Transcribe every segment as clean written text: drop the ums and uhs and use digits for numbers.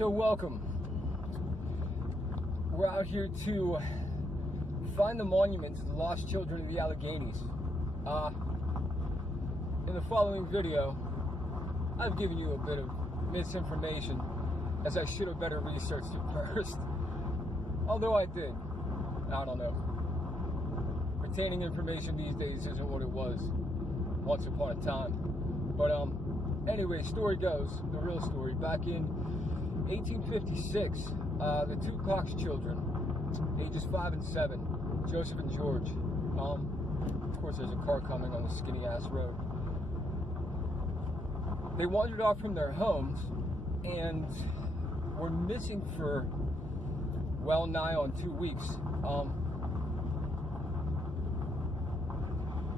So welcome. We're out here to find the monument to the lost children of the Alleghenies. In the following video, I've given you a bit of misinformation, as I should have better researched it first. Although I did. I don't know. Retaining information these days isn't what it was once upon a time. But anyway, story goes, the real story, back in 1856, the two Cox children, ages 5 and 7, Joseph and George. Of course, there's a car coming on the skinny ass road. They wandered off from their homes and were missing for well nigh on 2 weeks.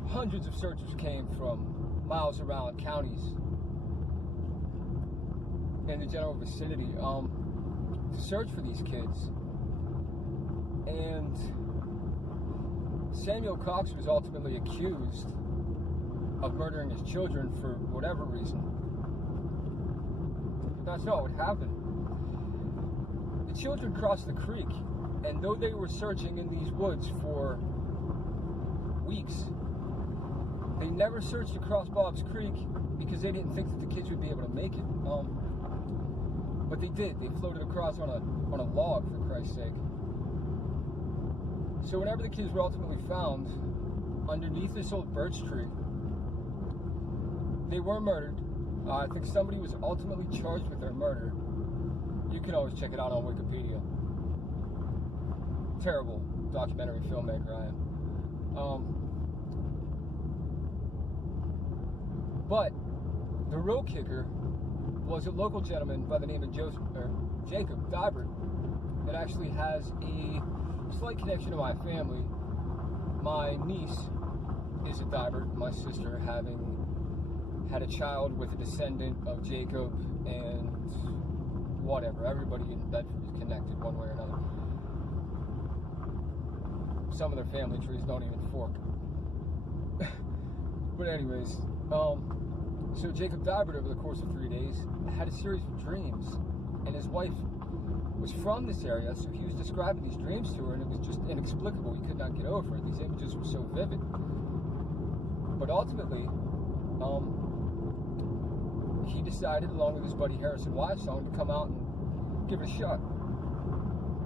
Hundreds of searchers came from miles around, counties in the general vicinity, to search for these kids. And Samuel Cox was ultimately accused of murdering his children for whatever reason. But that's not what happened. The children crossed the creek, and though they were searching in these woods for weeks, they never searched across Bob's Creek because they didn't think that the kids would be able to make it. But they did. They floated across on a log, for Christ's sake. So whenever the kids were ultimately found underneath this old birch tree, they were murdered. I think somebody was ultimately charged with their murder. You can always check it out on Wikipedia. Terrible documentary filmmaker I am. But the real kicker was a local gentleman by the name of Jacob Dybert that actually has a slight connection to my family. My niece is a Dybert, my sister having had a child with a descendant of Jacob, and whatever, everybody in Bedford is connected one way or another. Some of their family trees don't even fork. But anyways, so Jacob Dybert, over the course of 3 days, had a series of dreams, and his wife was from this area, so he was describing these dreams to her, and it was just inexplicable. He could not get over it. These images were so vivid. But ultimately, he decided, along with his buddy Harrison Wivesong, to come out and give it a shot.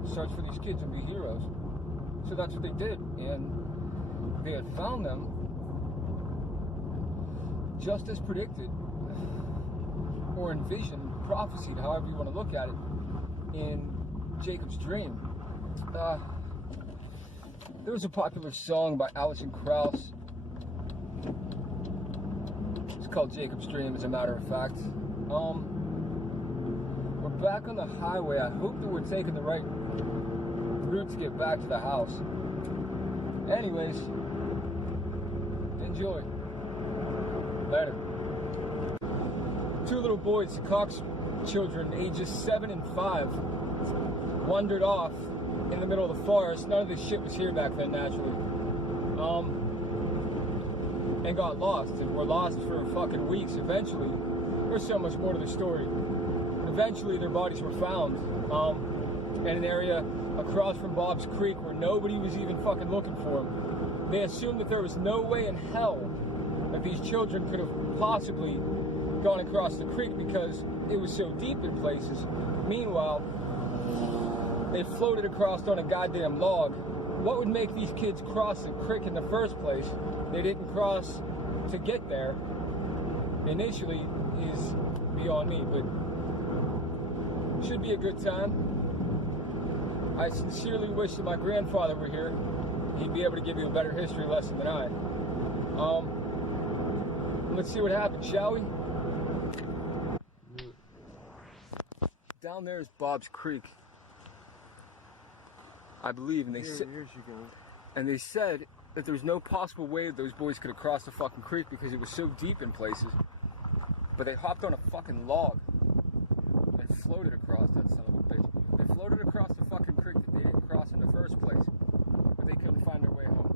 Search for these kids and be heroes. So that's what they did, and they had found them just as predicted, or envisioned, prophesied, however you want to look at it, in Jacob's dream. There was a popular song by Alison Krauss. It's called Jacob's Dream, as a matter of fact. We're back on the highway. I hope that we're taking the right route to get back to the house. Anyways, enjoy. Later. Two little boys, the Cox children, ages 7 and 5, wandered off in the middle of the forest. None of this shit was here back then, naturally. And got lost, and were lost for fucking weeks. Eventually, there's so much more to the story. Eventually, their bodies were found in an area across from Bob's Creek where nobody was even fucking looking for them. They assumed that there was no way in hell that these children could have possibly gone across the creek because it was so deep in places. Meanwhile, they floated across on a goddamn log. What would make these kids cross the creek in the first place? They didn't cross to get there initially is beyond me, but should be a good time. I sincerely wish that my grandfather were here. He'd be able to give you a better history lesson than I. Let's see what happens, shall we? Down there is Bob's Creek, I believe, and they said that there's no possible way those boys could have crossed the fucking creek because it was so deep in places. But they hopped on a fucking log and floated across, that son of a bitch. They floated across the fucking creek that they didn't cross in the first place, but they couldn't find their way home.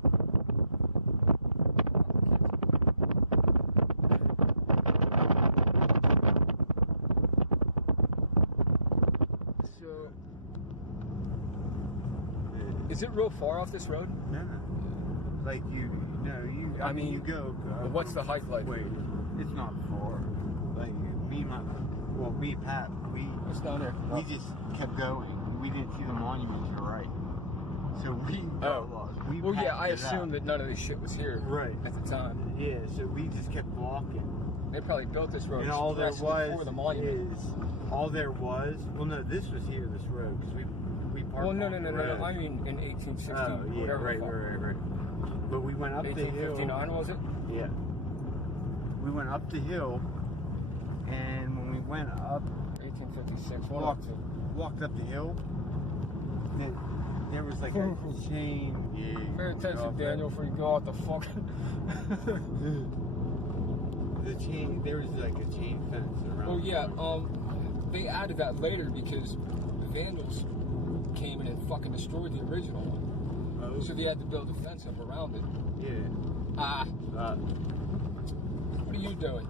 Is it real far off this road? No. Like I mean, you go. What's the hike like? Wait, it's not far. Like me and Pat, What's down there? we just kept going. We didn't see the monument to the right, so we got lost. Well, yeah, I assumed that none of this shit was here right at the time. Yeah, so we just kept walking. They probably built this road And all there was before the monument. Well, no, this was here, this road, because we parked. Well, no. I I mean, in 1860. Oh, yeah, whatever. right. But we went up the hill. 1859 was it? Yeah. We went up the hill, and when we went up, 1856. walked up the hill, then there was like a chain. Yeah. Pay attention, Daniel, before you go out the fucking. There was like a chain fence around. Oh yeah, they added that later because the Vandals came in and fucking destroyed the original one. Oh. So they had to build a fence up around it. Yeah. What are you doing?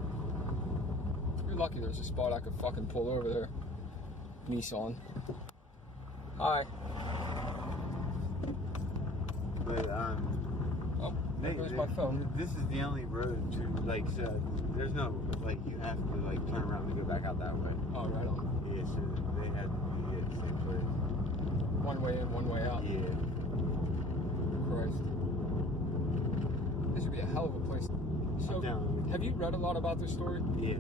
You're lucky there's a spot I could fucking pull over there. Nissan. Hi. But Oh, there's my phone. This is the only road to like. So there's no like you have to like turn around and go back out that way. Oh, right on. Yeah, so they had to be at the same place. One way in, one way out. Yeah. Christ. This would be a hell of a place. So, have you read a lot about this story? Yeah.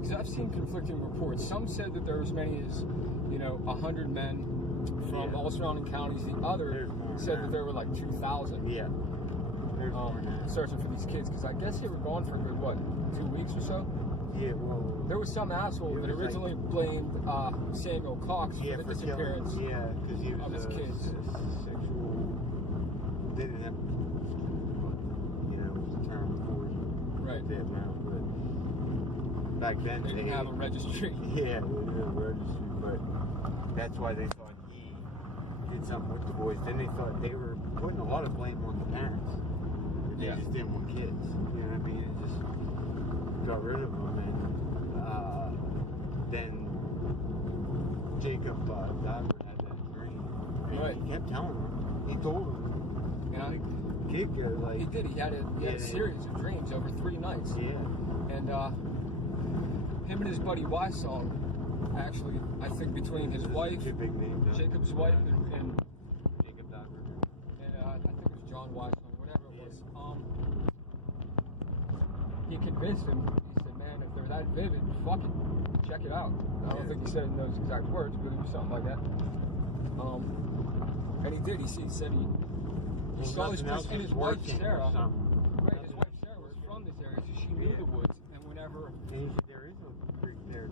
Because I've seen conflicting reports. Some said that there were as many as, 100 men from all surrounding counties. The other said that there were like 2,000. Yeah. Searching for these kids, because I guess they were gone for a good, 2 weeks or so? Yeah, well... There was some asshole that originally blamed Samuel Cox for the disappearance because he was of his kids. Sexual... They didn't have, the term before. Right. They have now, but back then they didn't have a registry. Yeah, they didn't have a registry, but that's why they thought he did something with the boys. Then they thought they were putting a lot of blame on the parents. They just didn't want kids. You know what I mean? It just got rid of them. And then Jacob Dagger had that dream. And he kept telling him. He told him. Yeah. Kid goes like... He did. He had a series of dreams over 3 nights. Yeah. And him and his buddy Wysong, actually, I think between his wife, big names, Jacob's wife, and Jacob Dagger. And I think it was John Wysong. He convinced him. He said, "Man, if they're that vivid, fuck it, check it out." I don't think he said it in those exact words, but it was something like that. And he did. He said he saw this place, and his wife Sarah. Right, his wife Sarah was from this area, so she knew the woods. And whenever there is a creek there,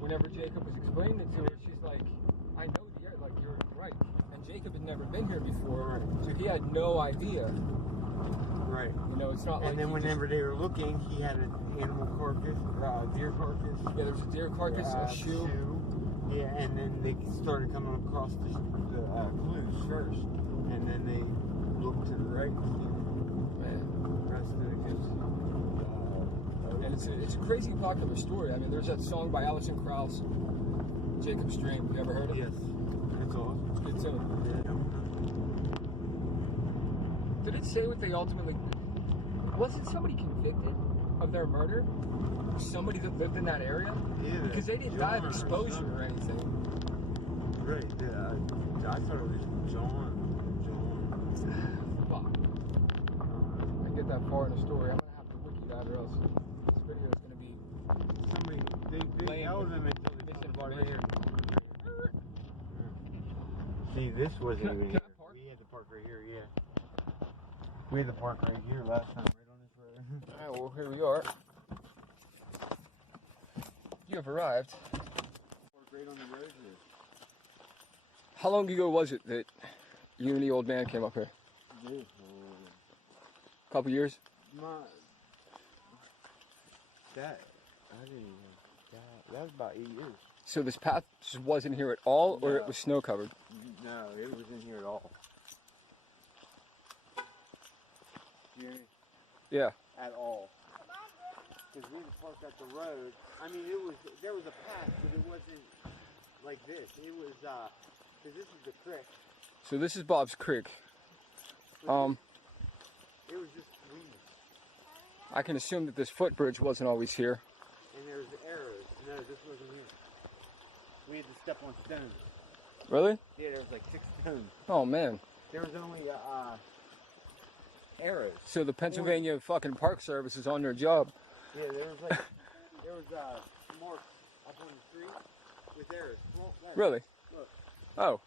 whenever Jacob was explaining it to her, she's like, "I know the area. Like you're right." And Jacob had never been here before, so he had no idea. Right. It's not like. And then whenever they were looking, he had an animal carcass, deer carcass. Yeah, there was a deer carcass, a shoe. Yeah, and then they started coming across the clues first, and then they looked to the right. And it's a crazy popular story. I mean, there's that song by Alison Krauss, Jacob's Dream. You ever heard it? Yes. That's awesome. It's good tune. Yeah. Did it say what they ultimately... Wasn't somebody convicted of their murder? Somebody that lived in that area? Yeah. Because they didn't die of exposure or anything. Right. Yeah, I thought it was John. Fuck. I get that far in the story. I'm going to have to wiki that or else this video is going to be... Somebody, they yelled them until they found the bar here. See, this wasn't even here. We had to park right here, yeah. We had to park right here last time, right on this road. Alright, well, here we are. You have arrived. Park right on the road here. How long ago was it that you and the old man came up here? A couple years? That was about 8 years. So this path just wasn't here at all, or it was snow covered? No, it wasn't here at all. You hear me? Yeah. At all. Because we had to park at the road. I mean, there was a path, but it wasn't like this. It was, because this is the creek. So this is Bob's Creek. It was just weeds. I can assume that this footbridge wasn't always here. And there was arrows. No, this wasn't here. We had to step on stones. Really? Yeah, there was like 6 stones. Oh man. There was only arrows. So the Pennsylvania fucking Park Service is on their job. Yeah, there was like marks up on the tree with arrows. Well, Really? Look. Oh.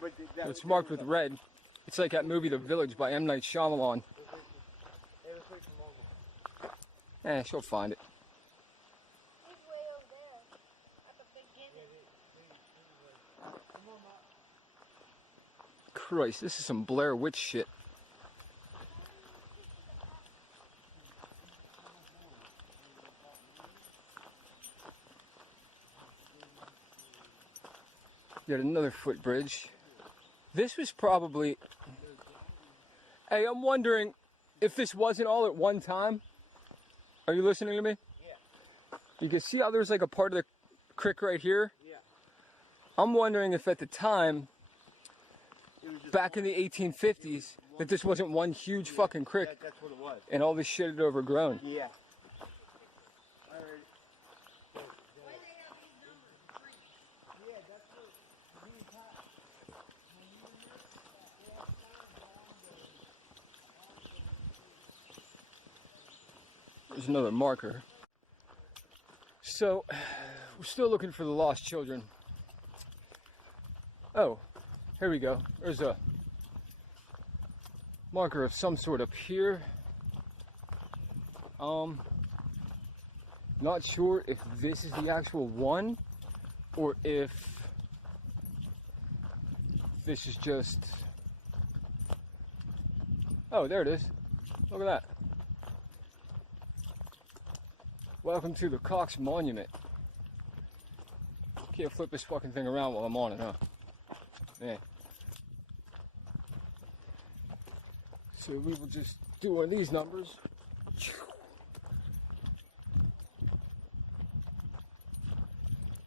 But It's marked with red. It's like that movie The Village by M. Night Shyamalan. She'll find it. He's way over there at the beginning. Christ, this is some Blair Witch shit. Yet another footbridge. This was probably... Hey, I'm wondering if this wasn't all at one time. Are you listening to me? Yeah. You can see how there's like a part of the creek right here? Yeah. I'm wondering if at the time, back in the 1850s, that this wasn't one huge fucking creek. That's what it was. And all this shit had overgrown. Yeah. There's another marker. So, we're still looking for the lost children. Oh, here we go. There's a marker of some sort up here. Not sure if this is the actual one or if this is just... Oh, there it is. Look at that. Welcome to the Cox Monument. Can't flip this fucking thing around while I'm on it, huh? Man. So we will just do one of these numbers.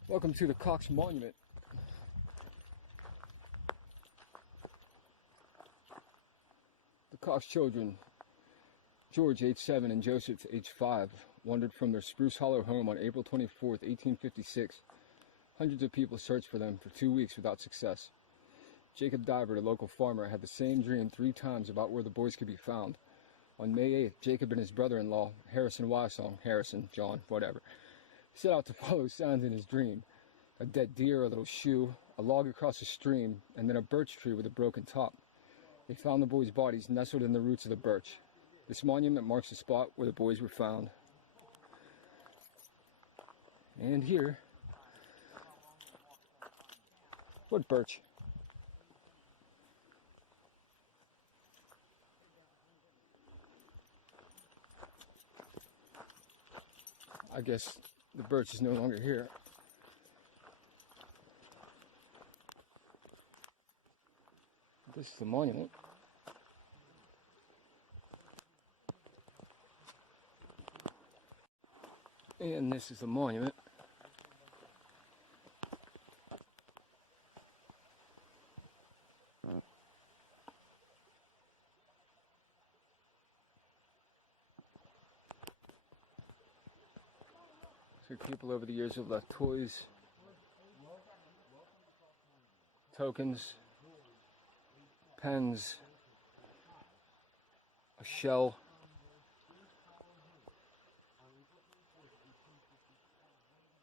Welcome to the Cox Monument. The Cox children, George, age 7, and Joseph, age 5, wandered from their Spruce Hollow home on April 24th, 1856. Hundreds of people searched for them for 2 weeks without success. Jacob Diver, a local farmer, had the same dream 3 times about where the boys could be found. On May 8th, Jacob and his brother-in-law, Harrison Wysong, Harrison, John, whatever, set out to follow signs in his dream. A dead deer, a little shoe, a log across a stream, and then a birch tree with a broken top. They found the boys' bodies nestled in the roots of the birch. This monument marks the spot where the boys were found. And here, what birch? I guess the birch is no longer here. This is the monument. And this is the monument. So people over the years have left toys, tokens, pens, a shell.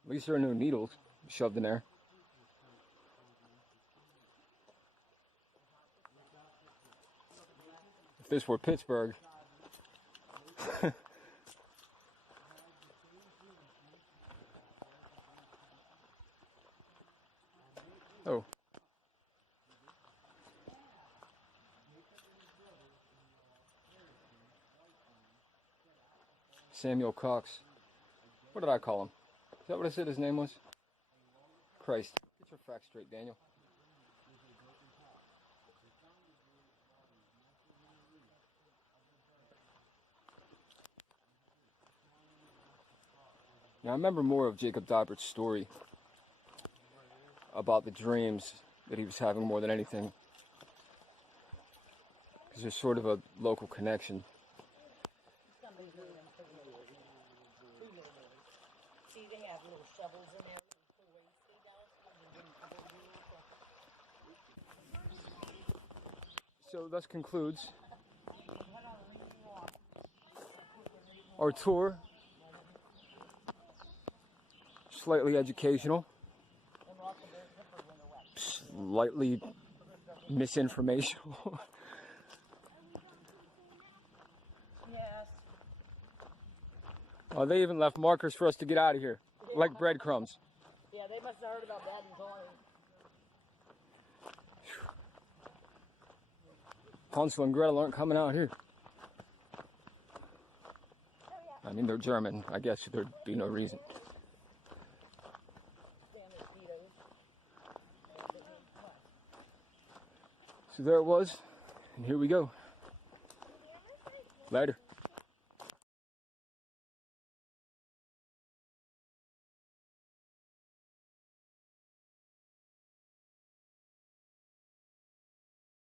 At least there are no needles shoved in there. If this were Pittsburgh, oh. Samuel Cox. What did I call him? Is that what I said his name was? Christ. Get your facts straight, Daniel. Now, I remember more of Jacob Divert's story about the dreams that he was having more than anything. because there's sort of a local connection. See, they have little shovels in there. So thus concludes our tour. Slightly educational, slightly misinformational. Yes. Oh, they even left markers for us to get out of here, like breadcrumbs. Yeah, they must have heard about that and Tony. Hansel and Gretel aren't coming out here. I mean, they're German. I guess there'd be no reason. So there it was, and here we go. Later.